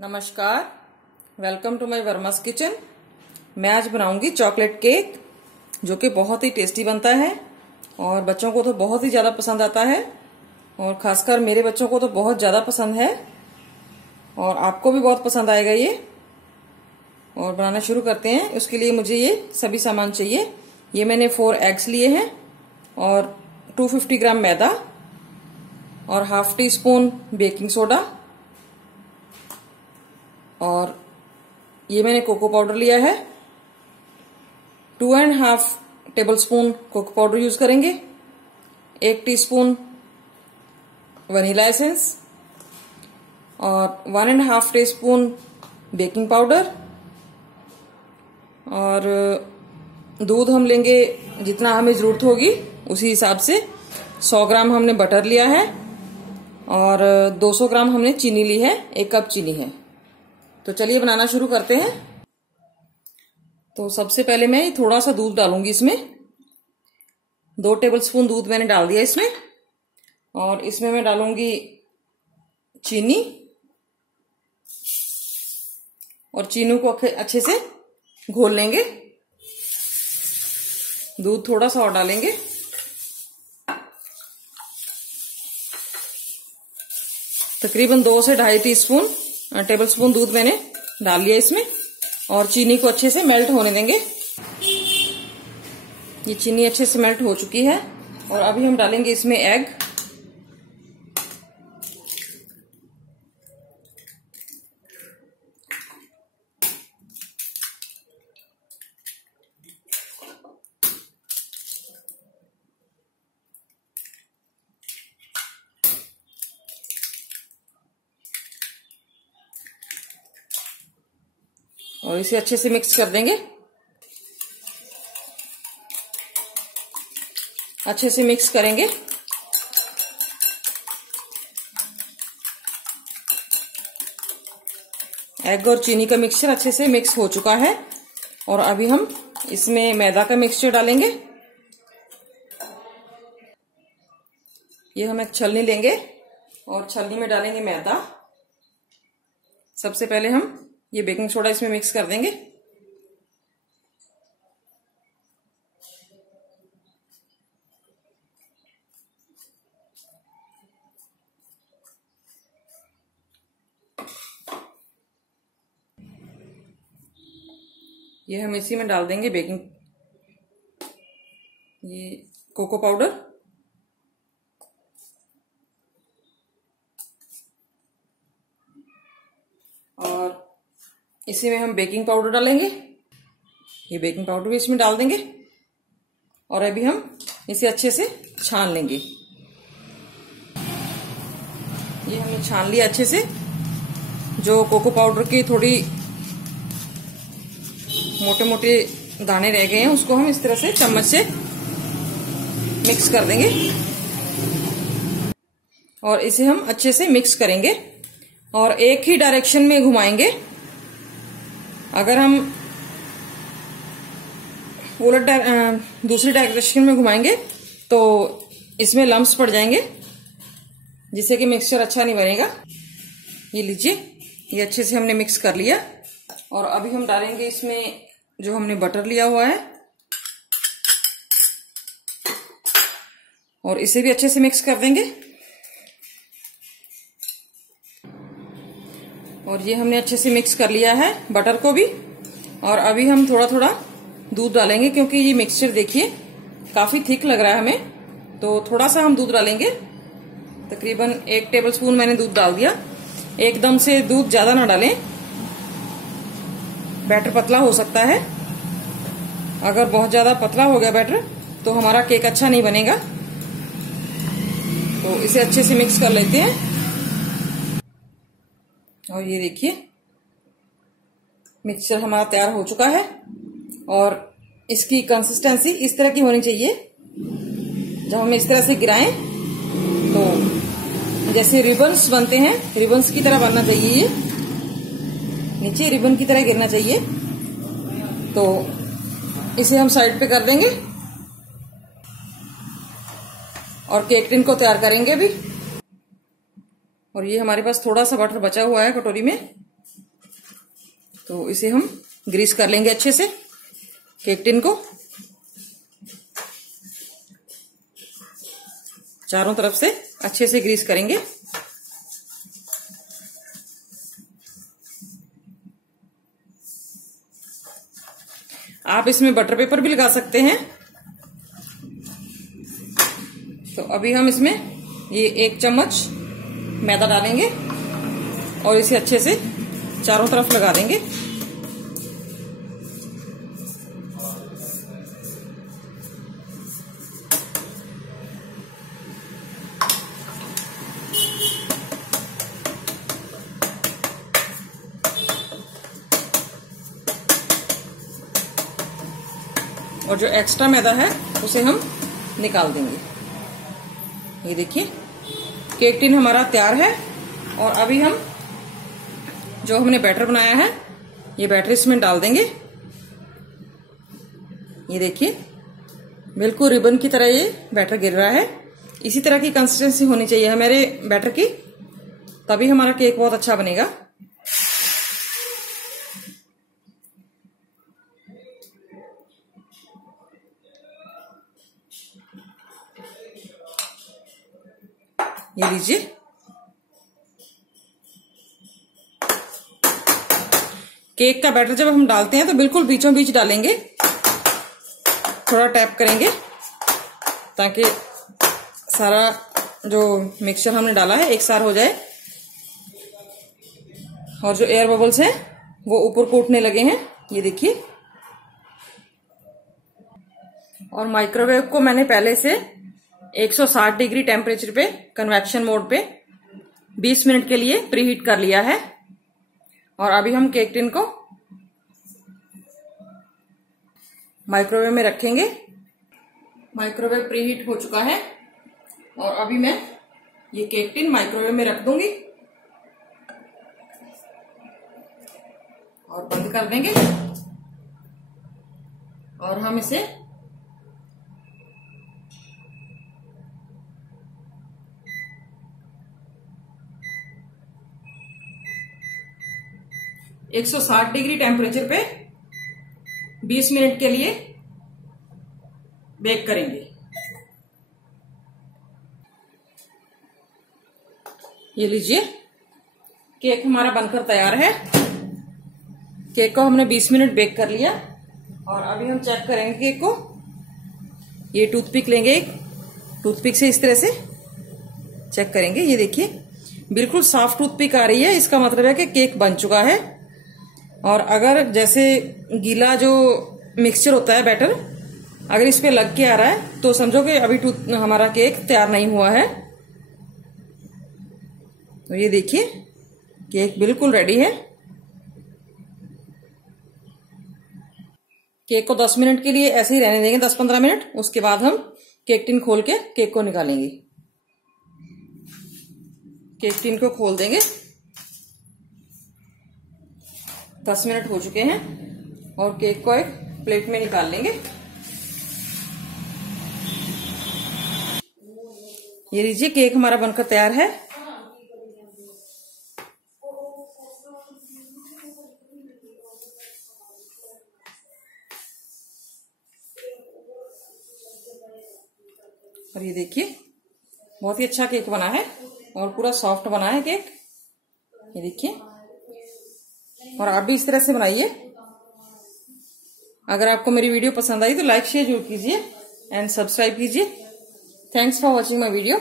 नमस्कार, welcome to my वर्मास kitchen. मैं आज बनाऊंगी चॉकलेट केक जो कि बहुत ही टेस्टी बनता है और बच्चों को तो बहुत ही ज्यादा पसंद आता है और खासकर मेरे बच्चों को तो बहुत ज्यादा पसंद है और आपको भी बहुत पसंद आएगा ये। और बनाना शुरू करते हैं। उसके लिए मुझे ये सभी सामान चाहिए। ये मैंने 4 एग्स लिए हैं और 250 ग्राम मैदा और half teaspoon baking soda और ये मैंने कोको पाउडर लिया है। 2.5 tablespoon cocoa powder use करेंगे। 1 टीस्पून वनीला एसेंस और 1.5 टीस्पून बेकिंग पाउडर और दूध हम लेंगे जितना हमें जरूरत होगी उसी हिसाब से। 100 ग्राम हमने बटर लिया है और 200 ग्राम हमने चीनी ली है। 1 कप चीनी है। तो चलिए बनाना शुरू करते हैं। तो सबसे पहले मैं थोड़ा सा दूध डालूंगी इसमें। 2 टेबलस्पून दूध मैंने डाल दिया इसमें और इसमें मैं डालूंगी चीनी और चीनी को अच्छे से घोल लेंगे। दूध थोड़ा सा और डालेंगे। तकरीबन 2 से 2.5 टीस्पून टेबल स्पून दूध मैंने डाल लिया इसमें और चीनी को अच्छे से मेल्ट होने देंगे। ये चीनी अच्छे से मेल्ट हो चुकी है और अभी हम डालेंगे इसमें एग। और इसे अच्छे से मिक्स कर देंगे। अच्छे से मिक्स करेंगे। एग और चीनी का मिक्सचर अच्छे से मिक्स हो चुका है और अभी हम इसमें मैदा का मिक्सचर डालेंगे। ये हम एक छलनी लेंगे और छलनी में डालेंगे मैदा। सबसे पहले हम ये बेकिंग सोडा इसमें मिक्स कर देंगे। ये हम इसी में डाल देंगे ये कोको पाउडर और इसी में हम बेकिंग पाउडर डालेंगे। ये बेकिंग पाउडर भी इसमें डाल देंगे और अभी हम इसे अच्छे से छान लेंगे। ये हमने छान लिया अच्छे से। जो कोको पाउडर की थोड़ी मोटे मोटे दाने रह गए हैं उसको हम इस तरह से चम्मच से मिक्स कर देंगे और इसे हम अच्छे से मिक्स करेंगे और एक ही डायरेक्शन में घुमाएंगे। अगर हम उलट दूसरी डायरेक्शन में घुमाएंगे तो इसमें लम्प्स पड़ जाएंगे जिससे कि मिक्सचर अच्छा नहीं बनेगा। ये लीजिए, ये अच्छे से हमने मिक्स कर लिया और अभी हम डालेंगे इसमें जो हमने बटर लिया हुआ है और इसे भी अच्छे से मिक्स कर देंगे। और ये हमने अच्छे से मिक्स कर लिया है बटर को भी। और अभी हम थोड़ा थोड़ा दूध डालेंगे क्योंकि ये मिक्सचर देखिए काफी थिक लग रहा है हमें, तो थोड़ा सा हम दूध डालेंगे। तकरीबन 1 टेबलस्पून मैंने दूध डाल दिया। एकदम से दूध ज्यादा ना डालें, बैटर पतला हो सकता है। अगर बहुत ज्यादा पतला हो गया बैटर तो हमारा केक अच्छा नहीं बनेगा। तो इसे अच्छे से मिक्स कर लेते हैं। और ये देखिए मिक्सचर हमारा तैयार हो चुका है और इसकी कंसिस्टेंसी इस तरह की होनी चाहिए। जब हम इस तरह से गिराएं तो जैसे रिबन्स बनते हैं, रिबन्स की तरह बनना चाहिए। ये नीचे रिबन की तरह गिरना चाहिए। तो इसे हम साइड पे कर देंगे और केक टिन को तैयार करेंगे अभी। और ये हमारे पास थोड़ा सा बटर बचा हुआ है कटोरी में, तो इसे हम ग्रीस कर लेंगे अच्छे से केक टिन को। चारों तरफ से अच्छे से ग्रीस करेंगे। आप इसमें बटर पेपर भी लगा सकते हैं। तो अभी हम इसमें ये 1 चम्मच मैदा डालेंगे और इसे अच्छे से चारों तरफ लगा देंगे। और जो एक्स्ट्रा मैदा है उसे हम निकाल देंगे। ये देखिए केक टिन हमारा तैयार है। और अभी हम जो हमने बैटर बनाया है ये बैटर इसमें डाल देंगे। ये देखिए बिल्कुल रिबन की तरह ये बैटर गिर रहा है। इसी तरह की कंसिस्टेंसी होनी चाहिए हमारे बैटर की, तभी हमारा केक बहुत अच्छा बनेगा। ये लीजिए केक का बैटर जब हम डालते हैं तो बिल्कुल बीचों बीच डालेंगे, थोड़ा टैप करेंगे ताकि सारा जो मिक्सचर हमने डाला है एक सार हो जाए और जो एयर बबल्स हैं वो ऊपर को उठने लगे हैं। ये देखिए। और माइक्रोवेव को मैंने पहले से 160 डिग्री टेम्परेचर पे कन्वेक्शन मोड पे 20 मिनट के लिए प्रीहीट कर लिया है। और अभी हम केक टिन को माइक्रोवेव में रखेंगे। माइक्रोवेव प्रीहीट हो चुका है और अभी मैं ये केक टिन माइक्रोवेव में रख दूंगी और बंद कर देंगे। और हम इसे 160 डिग्री टेम्परेचर पे 20 मिनट के लिए बेक करेंगे। ये लीजिए केक हमारा बनकर तैयार है। केक को हमने 20 मिनट बेक कर लिया और अभी हम चेक करेंगे केक को। ये टूथपिक लेंगे, एक टूथपिक से इस तरह से चेक करेंगे। ये देखिए बिल्कुल साफ टूथपिक आ रही है, इसका मतलब है कि केक बन चुका है। और अगर जैसे गीला जो मिक्सचर होता है बैटर, अगर इस पे लग के आ रहा है तो समझो कि अभी हमारा केक तैयार नहीं हुआ है। तो ये देखिए केक बिल्कुल रेडी है। केक को 10 मिनट के लिए ऐसे ही रहने देंगे, 10-15 मिनट। उसके बाद हम केक टिन खोल के केक को निकालेंगे। केक टिन को खोल देंगे। 10 मिनट हो चुके हैं और केक को एक प्लेट में निकाल लेंगे। ये लीजिए केक हमारा बनकर तैयार है। और ये देखिए बहुत ही अच्छा केक बना है और पूरा सॉफ्ट बना है केक। ये देखिए। और आप भी इस तरह से बनाइए। अगर आपको मेरी वीडियो पसंद आई तो लाइक शेयर जरूर कीजिए एंड सब्सक्राइब कीजिए। Thanks for watching my video.